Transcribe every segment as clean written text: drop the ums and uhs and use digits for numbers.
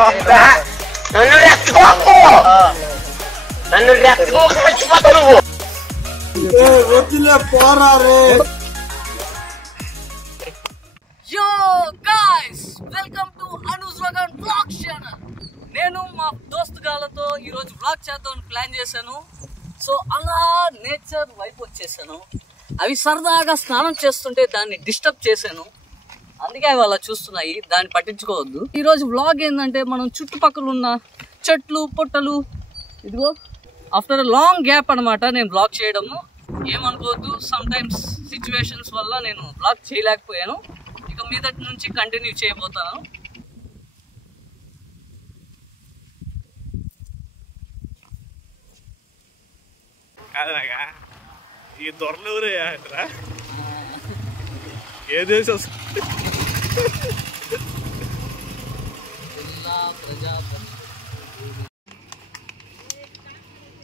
నన్ను రెచ్చగోకు, నన్ను రెచ్చగోకు చచ్చిపోతావు నువ్వు. వదిలే పోరా రే. యో గైస్, వెల్కమ్ టు అనూస్ రగన్ వ్లాగ్ ఛానల్. నేను మా దోస్తుగాళ్ళతో ఈరోజు వ్లాగ్ చేద్దామని ప్లాన్ చేశాను. సో అలా నేచర్ వైపు వచ్చేసాను. అవి సరదాగా స్నానం చేస్తుంటే దాన్ని డిస్టర్బ్ చేశాను, అందుకే అవి అలా చూస్తున్నాయి, దాన్ని పట్టించుకోవద్దు. ఈరోజు వ్లాగ్ ఏంటంటే మనం చుట్టుపక్కల ఉన్న చెట్లు పుట్టలు, ఇదిగో ఆఫ్టర్ లాంగ్ గ్యాప్ అనమాట నేను బ్లాగ్ చేయడము. ఏమనుకోవద్దు, సమ్ టైమ్స్ సిచ్యువేషన్స్ వల్ల నేను బ్లాగ్ చేయలేకపోయాను. ఇక మీదటి నుంచి కంటిన్యూ చేయబోతాను. కాదనగా ఈ దొరలూరే అంటరా ఏ దేశం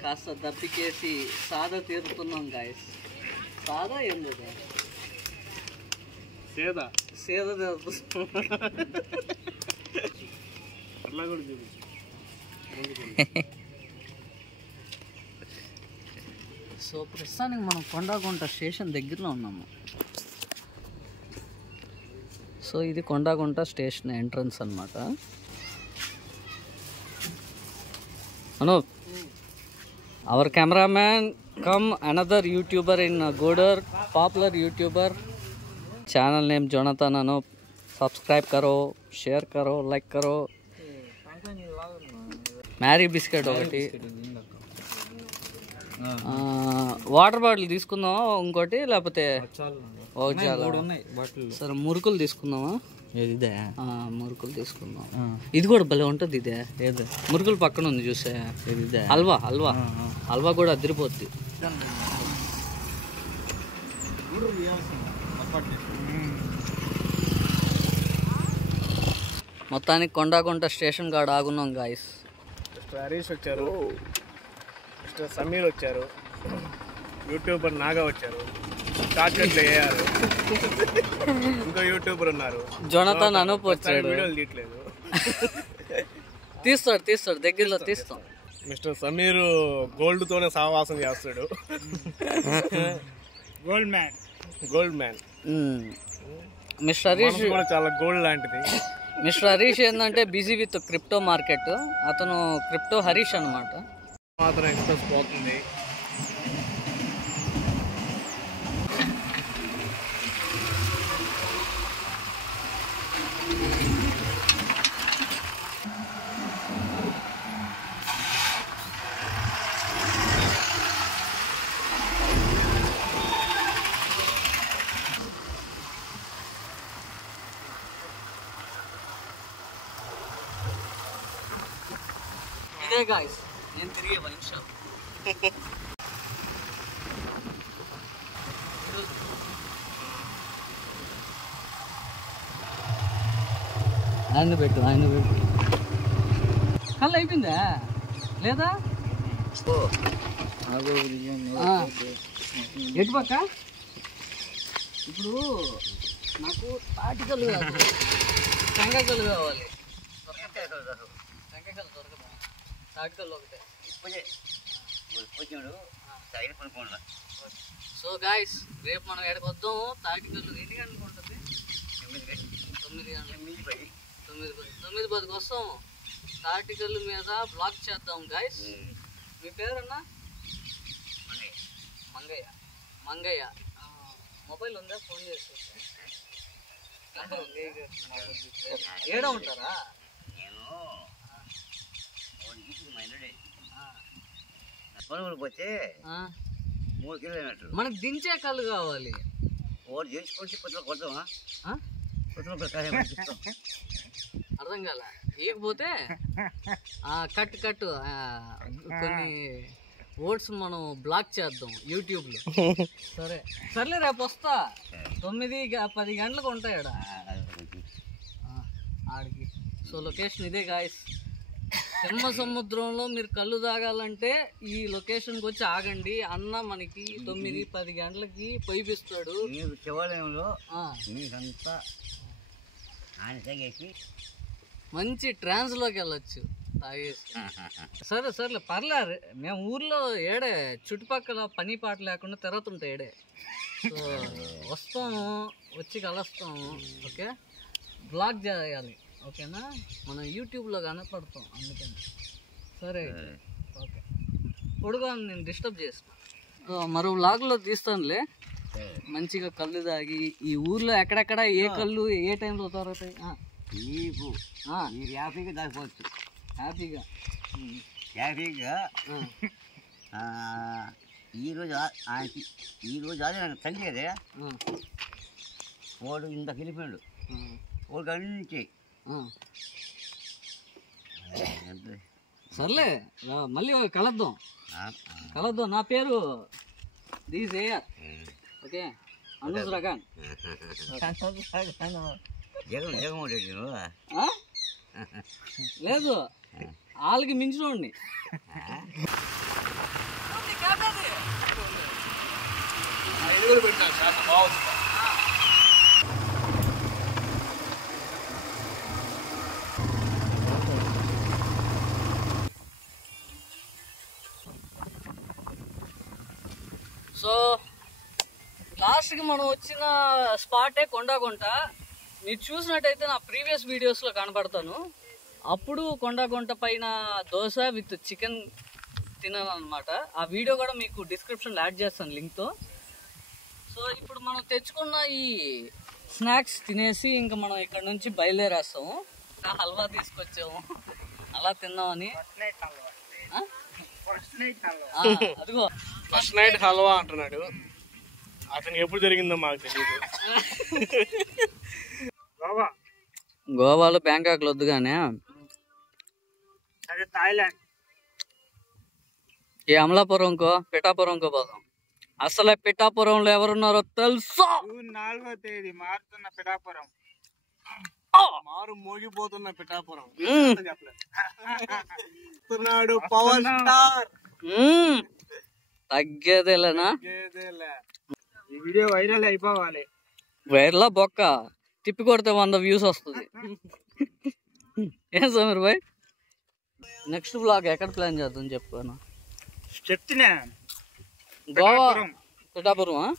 కాస్త దప్పికేసి సాదా తీరుతున్నాం గాయస్. సాదా ఎందుకు సేదా సేద తీరుతున్నాం. అట్లా కూడా చూపి. సో ప్రస్తుతానికి మనం కొండాగుంట స్టేషన్ దగ్గరలో ఉన్నాము. సో ఇది కొండాగుంట స్టేషన్ ఎంట్రన్స్ అన్నమాట. Anu our cameraman come another YouTuber in గోడర్, popular YouTuber, channel name Jonathan Anoop. Subscribe करो, शेयर करो, लाइक करो. మ్యారీ బిస్కెట్ ఒకటి, వాటర్ బాటిల్ తీసుకుందామా ఇంకోటి, లేకపోతే సరే మురుకులు తీసుకుందామా? ఇదే మురుకులు తీసుకుందాం. ఇది కూడా భలే ఉంటుంది. ఇదే ఏదో మురుకులు పక్కన ఉంది చూసే, ఇదే హల్వా. హల్వా హల్వా కూడా అదిరిపోద్ది. మొత్తానికి కొండాగుంట స్టేషన్ కాడ ఆగున్నాం గాయస్. మిస్టర్ హరీష్ వచ్చారు, మిస్టర్ సమీర్ వచ్చారు, యూట్యూబర్ నాగా వచ్చారు, షార్ట్కట్లు వేయారు, ఇంకో యూట్యూబర్ ఉన్నారు జోనాథన్ అనూప్ వచ్చాడు. వీడియోలు తీయట్లేదు, తీస్తాడు దగ్గరలో తీస్తాం. మిస్టర్ సమీర్ గోల్డ్ తోనే సహవాసం చేస్తాడు. Gold man. మిస్టర్ హరీష్ కూడా చాలా గోల్డ్ లాంటిది. మిస్టర్ హరీష్ ఏంటంటే బిజీ విత్ క్రిప్టో మార్కెట్. అతను క్రిప్టో హరీష్ అనమాట. మాత్రం ఎక్స్ప్రెస్ పోతుంది. ఇదే గాయస్ నేను తిరిగే వైన్ షాప్. ఆయన పెట్టు కళ్ళు అయిపోయిందా లేదా? ఎటు పక్క ఇప్పుడు నాకు తాటికలు కాదు, టెంకాయకలు కావాలి. టెంకాయకలు దొరకదా? తాటికలు ఒకటే. సో గాయస్ రేపు మనం ఎక్కడికి వద్దాం. తాటికల్లు ఎన్ని గంటలకు ఉంటుంది? 9:10కి వస్తాం. తాటికల్లు మీద బ్లాక్ చేద్దాం గాయస్. మీ పేరన్నా? మంగయ్య. మొబైల్ ఉందా? ఫోన్ చేసి ఏడ ఉంటారా? పోతే 3 కిలోమీటర్లు మనకు దించే కళ్ళు కావాలి. ఓడి చేసుకొచ్చి కొత్తలో కొడతామా? అర్థం కాల. ఇకపోతే కట్టు కొన్ని ఓట్స్ మనం బ్లాక్ చేద్దాం యూట్యూబ్లో. సర్లే రేపు వస్తా. 9-10 గంటలకు ఉంటాయి ఆడికి. సో లొకేషన్ ఇదే గాయస్. సింహ సముద్రంలో మీరు కళ్ళు తాగాలంటే ఈ లొకేషన్కి వచ్చి ఆగండి. అన్న మనకి 9-10 గంటలకి పొయ్యిపిస్తాడు. శివాలయంలో మీకంతా ఆయన తాగేసి మంచి ట్రాన్స్లోకి వెళ్ళొచ్చు తాగేసి. సరే సరేలే పర్లేదు, మేము ఊర్లో ఏడే చుట్టుపక్కల పని పాట లేకుండా తిరుగుతుంటాయి ఏడే. సో వస్తాము, వచ్చి కలుస్తాము. ఓకే, బ్లాగ్ చేయాలి ఓకేనా, మనం యూట్యూబ్లో కనపడతాం అందుకని. సరే ఓకే, పొడుగా నేను డిస్టర్బ్ చేస్తాను. మరో వ్లాగ్లో తీస్తానులే. మంచిగా కళ్ళు తాగి ఈ ఊర్లో ఎక్కడెక్కడ ఏ కళ్ళు ఏ టైంలో దొరుకుతాయి మీకు మీరు హ్యాపీగా దాచిపోవచ్చు. హ్యాపీగా ఈరోజు అదే నాకు తల్లి కదే వాడు ఇంతకు వెళ్ళిపోయాడు. వాడు అన్ని సర్లే మళ్ళీ కలుద్దాం. నా పేరు దీస్ ఏఆర్. ఓకే, అనూస్ రకాన్. లేదు వాళ్ళకి మించినోడిని. సో లాస్ట్కి మనం వచ్చిన స్పాటే కొండగుంట. మీరు చూసినట్టయితే నా ప్రీవియస్ వీడియోస్లో కనపడతాను. అప్పుడు కొండగుంట పైన దోశ విత్ చికెన్ తిన్నాను అనమాట. ఆ వీడియో కూడా మీకు డిస్క్రిప్షన్లో యాడ్ చేస్తాను లింక్తో. సో ఇప్పుడు మనం తెచ్చుకున్న ఈ స్నాక్స్ తినేసి ఇంకా మనం ఇక్కడ నుంచి బయలుదేరేస్తాము. హల్వా తీసుకొచ్చాము అలా తిన్నామని. అదిగో ఫస్ట్ నైట్ హల్వా అంటున్నాడు. అతను ఎప్పుడు జరిగిందో మాకు తెలియదు. గోవాలో బ్యాంకాక్లో వద్దు కానీ థాయిలాండ్ ఏ అమలాపురంకో పిఠాపురంకో పోదాం. అసలే పిఠాపురంలో ఎవరున్నారో తెలుసా? 4వ తేదీ మారుతున్న పిఠాపురం, మారు మోగిపోతున్న పిఠాపురం పవర్ స్టార్. తగ్గేదేలేనా? ఈ వీడియో వైరల్ అయిపోవాలి. వైర్లా బొక్క తిప్పి కొడితే 100 వ్యూస్ వస్తుంది. ఏం సమీర్ భాయ్, నెక్స్ట్ బ్లాగ్ ఎక్కడ ప్లాన్ చేద్దాం చెప్పాను? చెప్తున్నా, గోవా పిఠాపురం.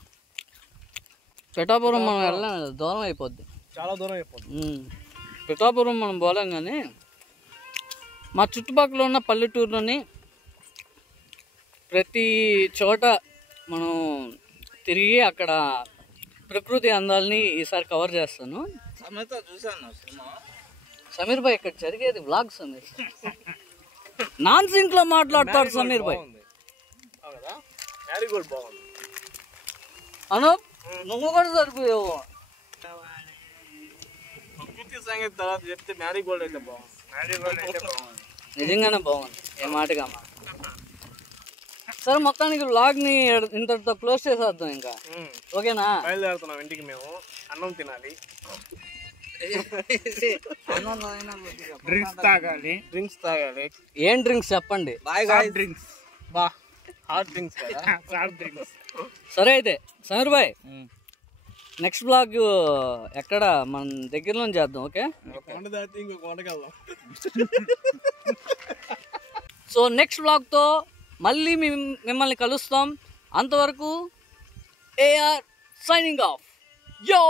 పిఠాపురం మనం వెళ్ళాం, దూరం అయిపోద్ది, చాలా దూరం అయిపోద్ది. పిఠాపురం మనం పోలేం కానీ మా చుట్టుపక్కల ఉన్న పల్లెటూరులోని ప్రతి చోట మనం తిరిగి అక్కడ ప్రకృతి అందాలని ఈసారి కవర్ చేస్తాను. సమీర్ భాయ్ ఇక్కడ జరిగేది వ్లాగ్. సమీర్ నాన్ సింక్ లో మాట్లాడతాడు సమీర్ భాయ్. అను నువ్వు కూడా సరిపోయావు. సంగతి తర్వాత చెప్తే మ్యారీగోల్డ్ అయితే బాగుంది. నిజంగానే బాగుంది, ఏ మాటగా మాట. సరే మొత్తానికి వ్లాగ్ ని ఇంతటితో క్లోజ్ చేసేద్దాం ఇంకా. ఓకేనా? బయలుదేరుతున్నాం ఇంటికి. మేము అన్నం తినాలి, డ్రింక్స్ తాగాలి. ఏం డ్రింక్స్ చెప్పండి? డ్రింక్స్, హాట్ డ్రింక్స్ కదా. Soft drinks. సరే అయితే సమీర్ భాయ్ నెక్స్ట్ బ్లాగ్ ఎక్కడ మన దగ్గరలో చేద్దాం. ఓకే, కొండ దాటి ఇంకో కొండకి వెళ్దాం. సో నెక్స్ట్ బ్లాగ్తో మళ్ళీ మిమ్మల్ని కలుస్తాం. అంతవరకు ఏఆర్ సైనింగ్ ఆఫ్. యో.